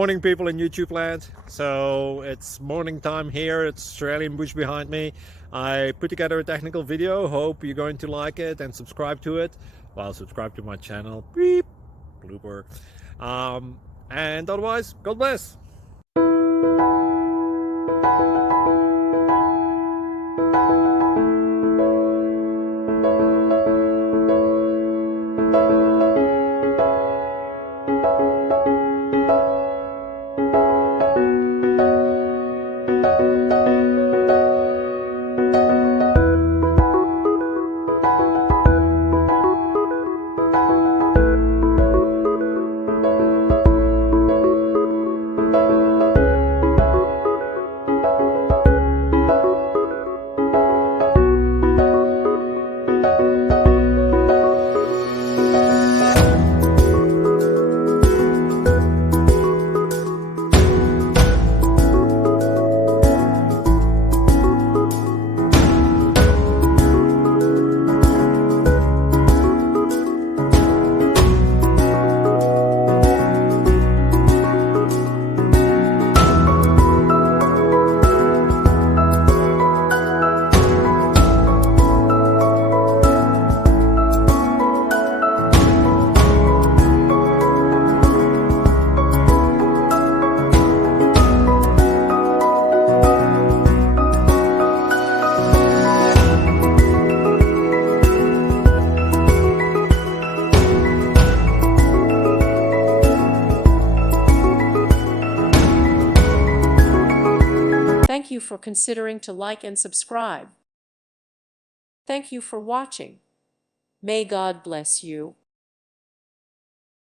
Morning, people in YouTube land. So it's morning time here. It's Australian bush behind me. I put together a technical video. Hope you're going to like it and subscribe to it. Well, subscribe to my channel. Beep. Blooper. And otherwise, God bless. Thank you for considering to like and subscribe. Thank you for watching. May God bless you.